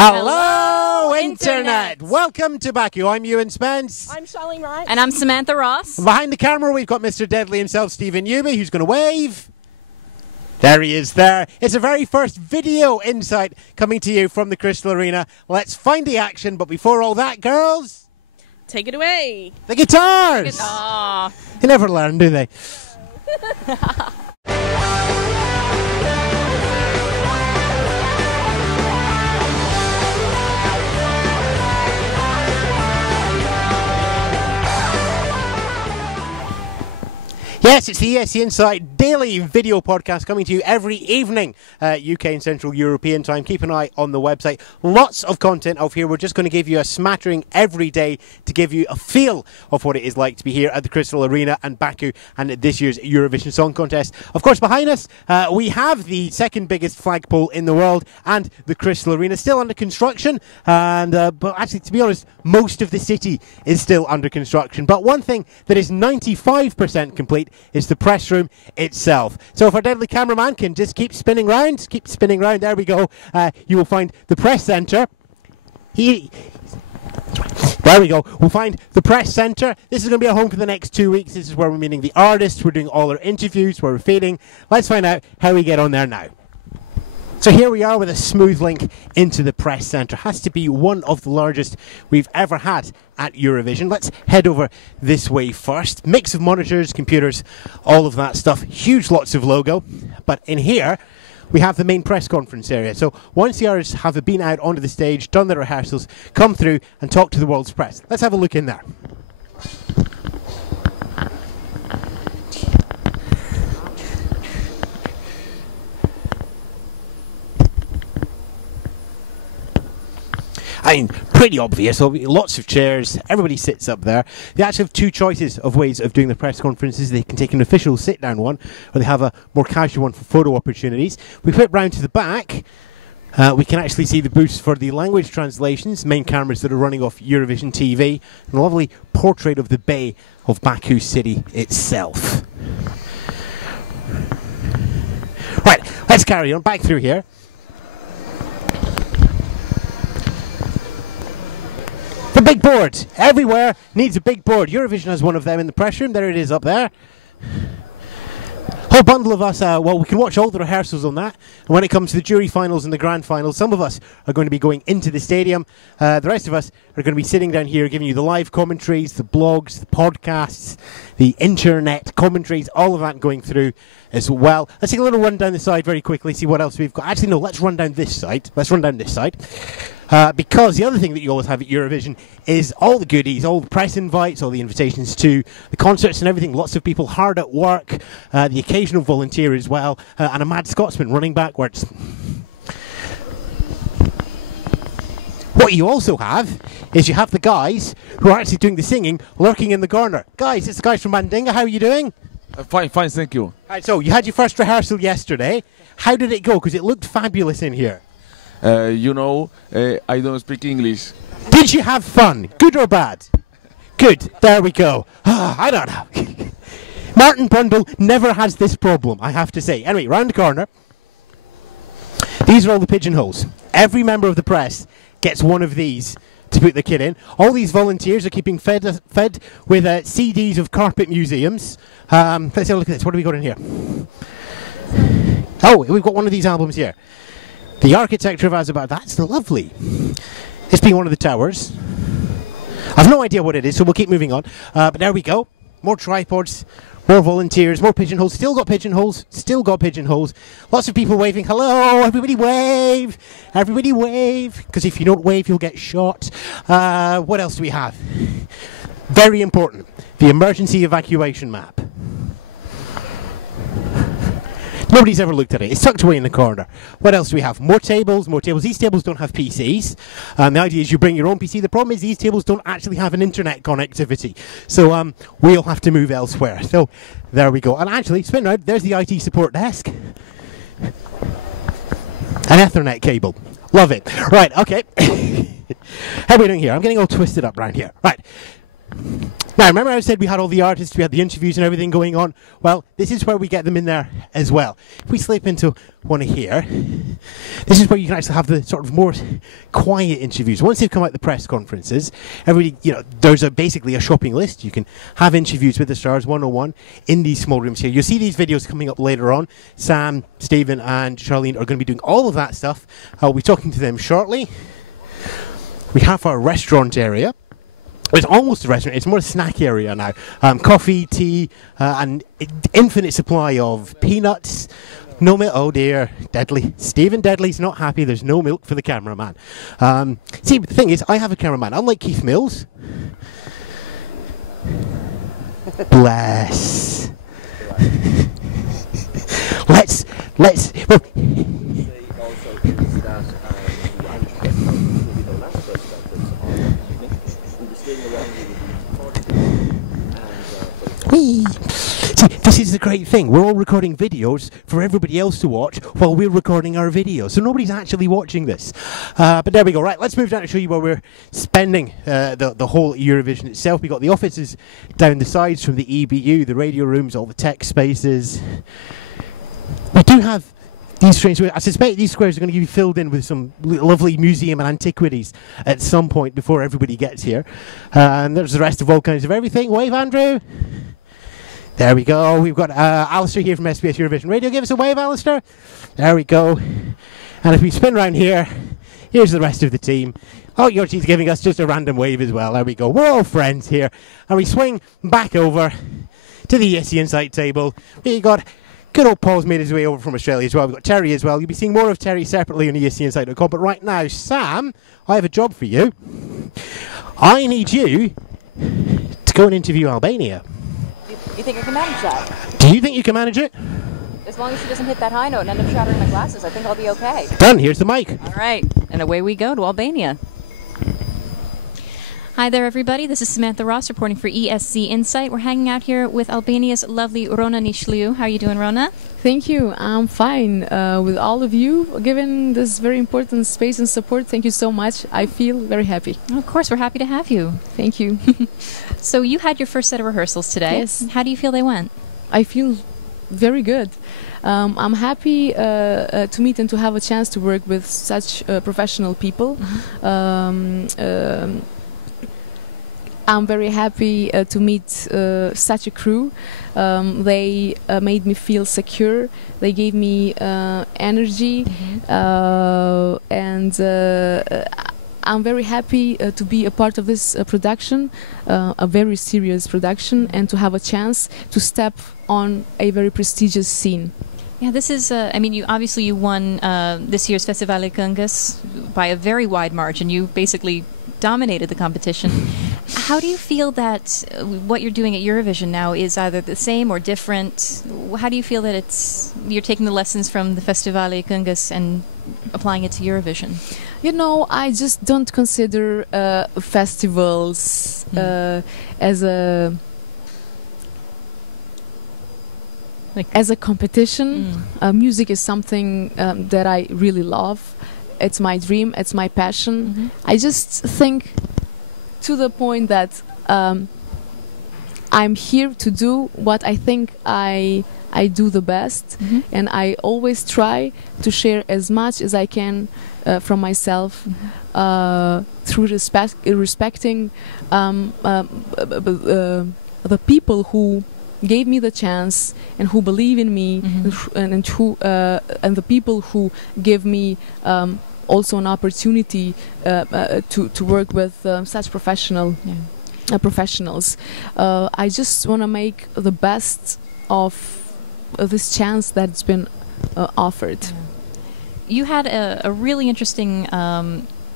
Hello, Internet! Welcome to Baku. I'm Ewan Spence. I'm Sharleen Wright. And I'm Samantha Ross. Behind the camera, we've got Mr. Deadly himself, Stephen Newby, who's going to wave. There he is there. It's a very first video insight coming to you from the Crystal Arena. Let's find the action, but before all that, girls... Take it away. The guitars! Aww. They never learn, do they? Yes, it's the ESC Insight daily video podcast coming to you every evening, UK and Central European time. Keep an eye on the website. Lots of content over here. We're just going to give you a smattering every day to give you a feel of what it is like to be here at the Crystal Arena and Baku and at this year's Eurovision Song Contest. Of course, behind us, we have the second biggest flagpole in the world and the Crystal Arena still under construction. And but actually, to be honest, most of the city is still under construction. But one thing that is 95% complete is the press room itself. So if our deadly cameraman can just keep spinning round, there we go. You will find the press centre. There we go. We'll find the press centre. This is going to be our home for the next 2 weeks. This is where we're meeting the artists. We're doing all our interviews, where we're feeding. Let's find out how we get on there now. So here we are with a smooth link into the press centre. Has to be one of the largest we've ever had at Eurovision. Let's head over this way first. Mix of monitors, computers, all of that stuff. Huge lots of logo. But in here, we have the main press conference area. So once the artists have been out onto the stage, done their rehearsals, come through and talk to the world's press. Let's have a look in there. I mean, pretty obvious. Lots of chairs. Everybody sits up there. They actually have two choices of ways of doing the press conferences. They can take an official sit-down one, or they have a more casual one for photo opportunities. We flip round to the back. We can actually see the booths for the language translations, main cameras that are running off Eurovision TV, and a lovely portrait of the bay of Baku city itself. Right, let's carry on. Back through here. The big board. Everywhere needs a big board. Eurovision has one of them in the press room. There it is up there. Whole bundle of us, well, we can watch all the rehearsals on that. And when it comes to the jury finals and the grand finals, some of us are going to be going into the stadium. The rest of us are going to be sitting down here giving you the live commentaries, the blogs, the podcasts, the internet commentaries, all of that going through as well. Let's take a little run down the side very quickly, see what else we've got. Actually, no, let's run down this side. Because the other thing that you always have at Eurovision is all the goodies, all the press invites, all the invitations to the concerts and everything. Lots of people hard at work, the occasional volunteer as well, and a mad Scotsman running backwards. What you also have is you have the guys who are actually doing the singing lurking in the corner. Guys, it's the guys from Mandinga. How are you doing? Fine, thank you. Right, so you had your first rehearsal yesterday. How did it go? Because it looked fabulous in here. I don't speak English. Did you have fun? Good or bad? Good. There we go. I don't know. Martin Brundle never has this problem, I have to say. Anyway, round the corner. These are all the pigeonholes. Every member of the press gets one of these to put the kid in. All these volunteers are keeping fed with CDs of carpet museums. Let's have a look at this. What do we got in here? Oh, we've got one of these albums here. The architecture of Azerbaijan, that's lovely. It's being one of the towers. I've no idea what it is, so we'll keep moving on. But there we go. More tripods, more volunteers, more pigeonholes. Still got pigeonholes. Lots of people waving. Hello, everybody wave. Everybody wave. Because if you don't wave, you'll get shot. What else do we have? Very important. The emergency evacuation map. Nobody's ever looked at it. It's tucked away in the corner. What else do we have? More tables. These tables don't have PCs. The idea is you bring your own PC. The problem is these tables don't actually have an internet connectivity. So we'll have to move elsewhere. So there we go. And actually, spin around. There's the IT support desk. An Ethernet cable. Love it. Right, okay. How are we doing here? I'm getting all twisted up around here. Right. Now, remember I said we had all the artists, we had the interviews and everything going on? Well, this is where we get them in there as well. If we slip into one here, this is where you can actually have the sort of more quiet interviews. Once they've come out the press conferences, everybody, there's basically a shopping list. You can have interviews with the stars one-on-one in these small rooms here. You'll see these videos coming up later on. Sam, Stephen and Sharleen are going to be doing all of that stuff. I'll be talking to them shortly. We have our restaurant area. It's almost a restaurant, it's more a snack area now. Coffee, tea, and infinite supply of peanuts. No milk. Oh dear, Deadly. Stephen Deadly's not happy, there's no milk for the cameraman. See, the thing is, I have a cameraman, unlike Keith Mills. Bless. let's, well, See, this is the great thing. We're all recording videos for everybody else to watch while we're recording our videos. So nobody's actually watching this. But there we go. Right, let's move down to show you where we're spending the whole Eurovision itself. We've got the offices down the sides from the EBU, the radio rooms, all the tech spaces. We do have these strange. I suspect these squares are going to be filled in with some lovely museum and antiquities at some point before everybody gets here. And there's the rest of all kinds of everything. Wave, Andrew. There we go. We've got Alistair here from SBS Eurovision Radio. Give us a wave, Alistair. There we go. And if we spin around here, here's the rest of the team. Oh, Yorshi's giving us just a random wave as well. There we go. We're all friends here. And we swing back over to the ESC Insight table. We got good old Paul's made his way over from Australia as well. We've got Terry as well. You'll be seeing more of Terry separately on ESCinsight.com. But right now, Sam, I have a job for you. I need you to go and interview Albania. You think I can manage that? Do you think you can manage it? As long as she doesn't hit that high note and end up shattering my glasses, I think I'll be okay. Done. Here's the mic. All right. And away we go to Albania. Hi there, everybody. This is Samantha Ross reporting for ESC Insight. We're hanging out here with Albania's lovely Rona Nishliu. How are you doing, Rona? Thank you. I'm fine with all of you. Given this very important space and support, thank you so much. I feel very happy. Of course, we're happy to have you. Thank you. So you had your first set of rehearsals today. Yes. How do you feel they went? I feel very good. I'm happy to meet and to have a chance to work with such professional people. Mm-hmm. I'm very happy to meet such a crew. They made me feel secure. They gave me energy, and I'm very happy to be a part of this production, a very serious production, and to have a chance to step on a very prestigious scene. Yeah, this is, I mean, you won this year's Festivale Këngës by a very wide margin. You basically dominated the competition. How do you feel that what you're doing at Eurovision now is either the same or different? How do you feel that you're taking the lessons from the Festivale Këngës and applying it to Eurovision? You know, I just don't consider festivals as a competition. Music is something that I really love. It's my dream, it's my passion. I just think to the point that I'm here to do what I think I do the best, and I always try to share as much as I can from myself through respecting the people who gave me the chance and who believe in me, and the people who give me also an opportunity to work with such professionals. I just want to make the best of this chance that's been offered. Yeah. You had a really interesting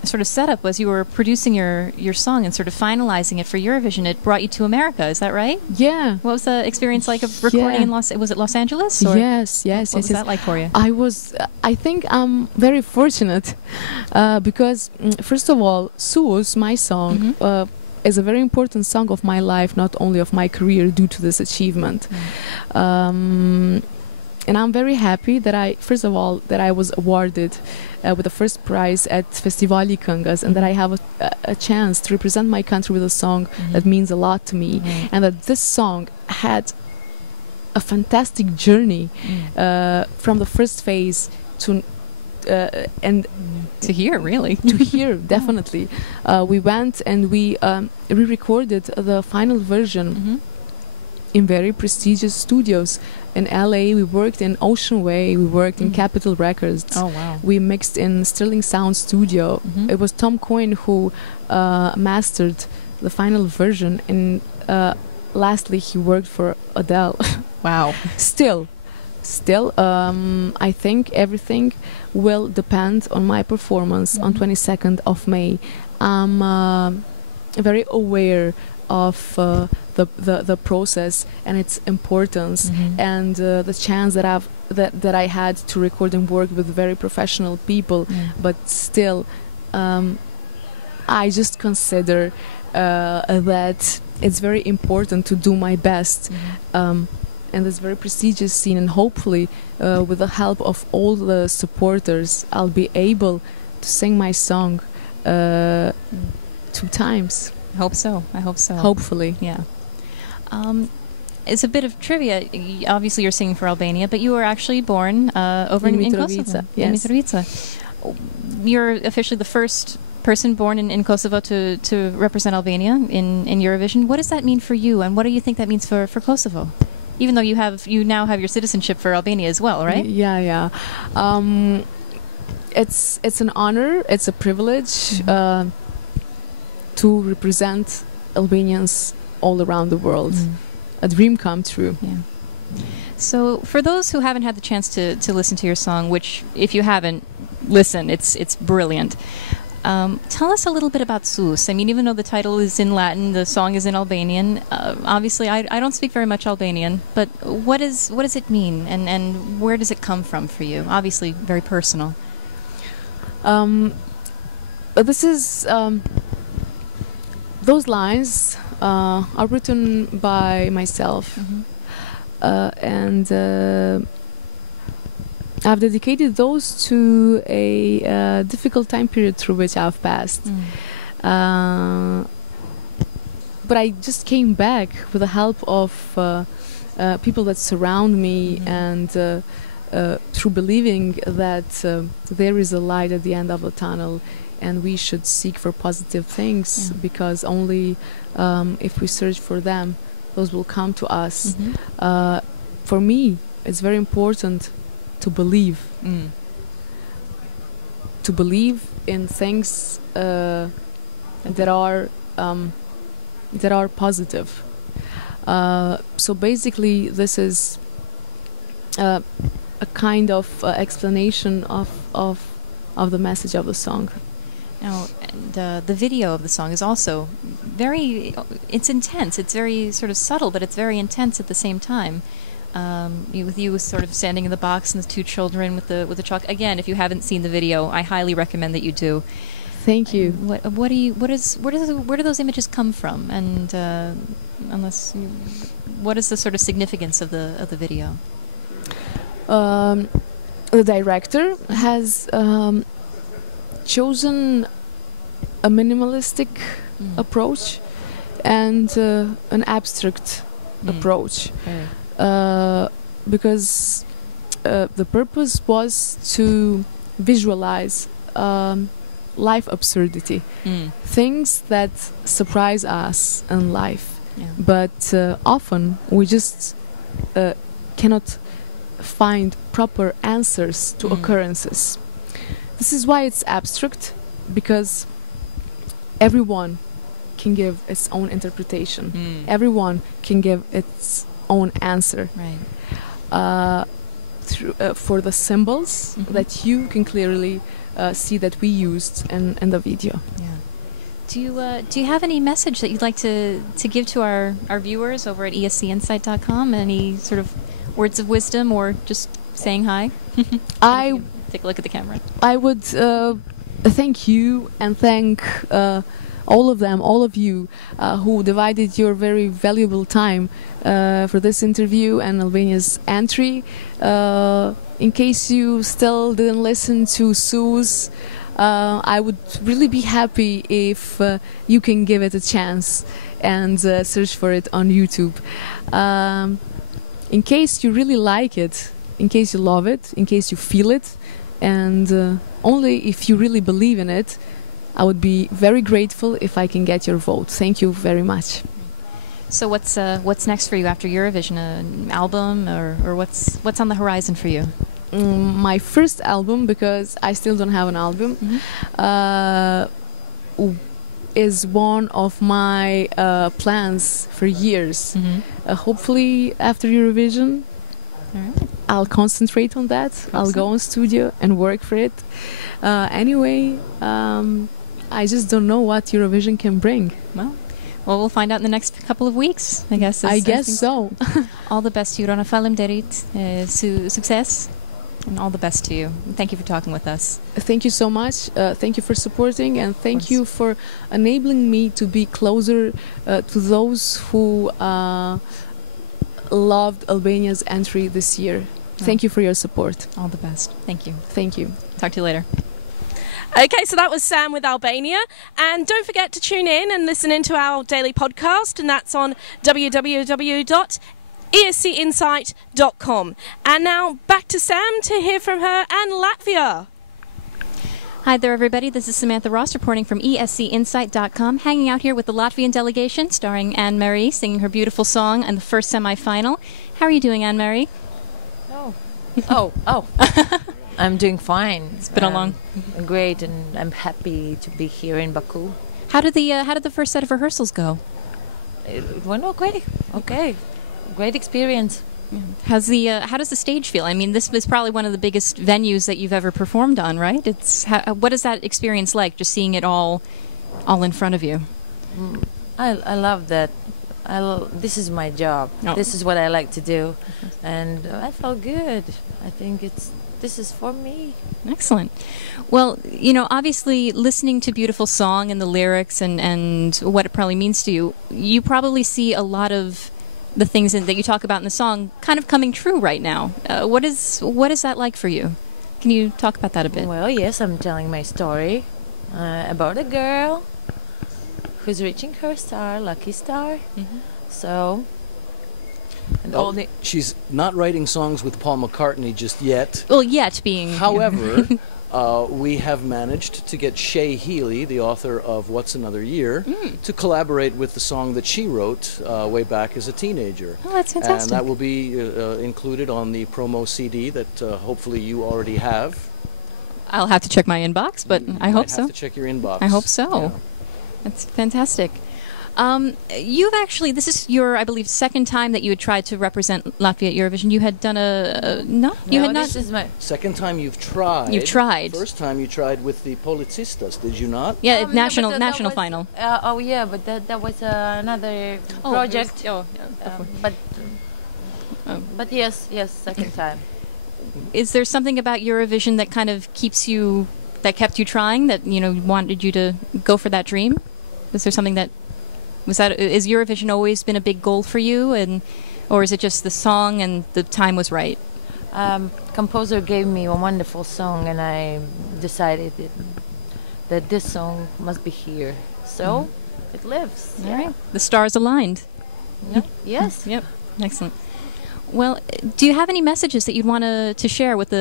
sort of setup as you were producing your song and sort of finalizing it for Eurovision. It brought you to America, is that right? Yeah. What was the experience like of recording in was it Los Angeles? Or Yes. What was that like for you? I think I'm very fortunate because first of all, Suos, my song, is a very important song of my life, not only of my career, due to this achievement. and I'm very happy that first of all, that I was awarded with the first prize at Festivali Këngës, and that I have a chance to represent my country with a song that means a lot to me, and that this song had a fantastic journey from the first phase to and to hear, really. to hear, definitely. We went and we re-recorded the final version in very prestigious studios. In LA, we worked in Ocean Way, we worked in Capitol Records. Oh, wow. We mixed in Sterling Sound Studio. It was Tom Coyne who mastered the final version, and lastly, he worked for Adele. Wow. Still, I think everything will depend on my performance on 22nd of May. I'm very aware of the process and its importance, and the chance that I had to record and work with very professional people. But still, I just consider that it's very important to do my best in this very prestigious scene, and hopefully with the help of all the supporters, I'll be able to sing my song 2 times. I hope so. Hopefully. Yeah. It's a bit of trivia. Obviously, you're singing for Albania, but you were actually born over in Kosovo. Yes. In Mitrovica. You're officially the first person born in Kosovo to represent Albania in Eurovision. What does that mean for you, and what do you think that means for Kosovo? Even though you now have your citizenship for Albania as well, right? Yeah. It's an honor. It's a privilege to represent Albanians all around the world. A dream come true. Yeah. So for those who haven't had the chance to listen to your song, which if you haven't, listen, it's brilliant. Tell us a little bit about Sus. I mean, even though the title is in Latin, the song is in Albanian. Obviously, I don't speak very much Albanian, but what does it mean, and where does it come from for you? Obviously, very personal. This is those lines are written by myself, and I've dedicated those to a difficult time period through which I've passed. But I just came back with the help of people that surround me, and through believing that there is a light at the end of the tunnel, and we should seek for positive things, because only if we search for them, those will come to us. For me, it's very important to believe. To believe in things that are positive. So basically, this is a kind of explanation of the message of the song. Now, and the video of the song is also it's intense. It's very sort of subtle, but it's very intense at the same time. With you sort of standing in the box and the 2 children with the chalk. Again, if you haven't seen the video, I highly recommend that you do. Thank you. Where do those images come from? And what is the sort of significance of the video? The director has chosen a minimalistic approach and an abstract approach. Because the purpose was to visualize life absurdity, things that surprise us in life, but often we just cannot find proper answers to occurrences. This is why it's abstract, because everyone can give its own interpretation. Everyone can give its own answer. Right. For the symbols that you can clearly see that we used in the video. Yeah. Do you have any message that you'd like to give to our viewers over at escinsight.com? Any sort of words of wisdom, or just saying hi? Take a look at the camera. I would thank you and thank all of them, all of you who divided your very valuable time for this interview and Albania's entry. In case you still didn't listen to Sue's, I would really be happy if you can give it a chance and search for it on YouTube. In case you really like it, in case you love it, in case you feel it, and only if you really believe in it, I would be very grateful if I can get your vote. Thank you very much. So what's next for you after Eurovision? An album, or what's on the horizon for you? My first album, because I still don't have an album, is one of my plans for years. Hopefully after Eurovision, I'll concentrate on that. I'll go on studio and work for it. Anyway, I just don't know what Eurovision can bring. Well, we'll find out in the next couple of weeks, I guess. I guess so. All the best to you, Rona. Faleminderit. Success. And all the best to you. Thank you for talking with us. Thank you so much. Thank you for supporting, and thank you for enabling me to be closer to those who loved Albania's entry this year. Thank you for your support. All the best. Thank you. Thank you. Talk to you later. Okay, so that was Sam with Albania. And don't forget to tune in and listen into our daily podcast, and that's on www.escinsight.com. And now back to Sam to hear from her and Latvia. Hi there, everybody. This is Samantha Ross reporting from ESCinsight.com, hanging out here with the Latvian delegation, starring Anne-Marie singing her beautiful song in the first semi-final. How are you doing, Anne-Marie? Oh. I'm doing fine. It's been a long... Great, and I'm happy to be here in Baku. How did the first set of rehearsals go? It went okay. Okay. Great experience. How does the stage feel? I mean, this is probably one of the biggest venues that you've ever performed on, right? What is that experience like, just seeing it all in front of you? I love that. This is my job. Oh. This is what I like to do, and I felt good. I think this is for me. Excellent. Well, obviously listening to beautiful song and the lyrics and what it probably means to you, you probably see a lot of the things that you talk about in the song kind of coming true right now. What is that like for you? Can you talk about that a bit? Well, yes, I'm telling my story about a girl who's reaching her star, lucky star. So, and she's not writing songs with Paul McCartney just yet. Well, yet being... However, we have managed to get Shay Healy, the author of What's Another Year, to collaborate with the song that she wrote way back as a teenager. Oh, that's fantastic. And that will be included on the promo CD that hopefully you already have. I'll have to check my inbox, but I hope so. You have to check your inbox. I hope so. Yeah. That's fantastic. You've actually, this is your, I believe, second time that you had tried to represent Latvia at Eurovision. You had done you had not. This is my Second time you've tried. You've tried. First time you tried with the Policistas, did you not? Yeah, but national was, final. But that was another project. But yes, second time. Is there something about Eurovision that kind of kept you trying, that wanted you to go for that dream? Is there something is Eurovision always been a big goal for you, or is it just the song and the time was right? Composer gave me a wonderful song, and I decided that this song must be here. So it lives. All right. The stars aligned. Yep. Yes. Yep. Excellent. Well, do you have any messages that you'd want to share with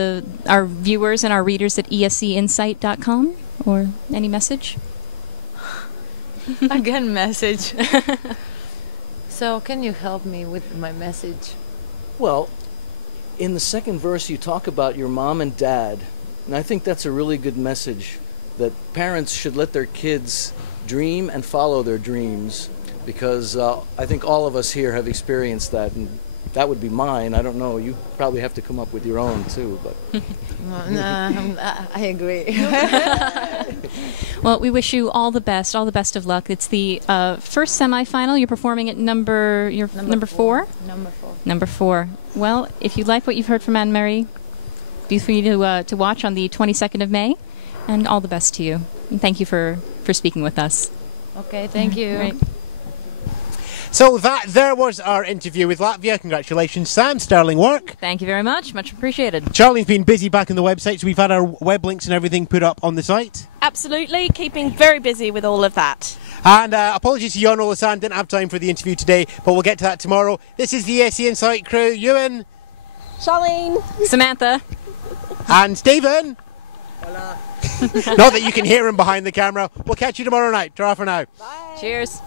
our viewers and our readers at ESCinsight.com, or any message? Again, message. So, can you help me with my message? Well, in the second verse you talk about your mom and dad, and I think that's a really good message, that parents should let their kids dream and follow their dreams, because I think all of us here have experienced that, and that would be mine. I don't know. You probably have to come up with your own too, but I agree. Well, we wish you all the best of luck. It's the first semifinal. You're performing at number four. Number four. Well, if you like what you've heard from Anne-Marie, be free to watch on the 22nd of May, and all the best to you. And thank you for speaking with us. Okay, thank you. Right. So there was our interview with Latvia. Congratulations, Sam. Sterling work. Thank you very much. Much appreciated. Charlene's been busy back on the website, so we've had our web links and everything put up on the site. Absolutely, keeping very busy with all of that. And apologies to Jon Olasan, didn't have time for the interview today, but we'll get to that tomorrow. This is the ESC Insight crew. Ewan. Sharleen. Samantha. And Stephen. Hola. Not that you can hear him behind the camera. We'll catch you tomorrow night. Ta-ra for now. Cheers.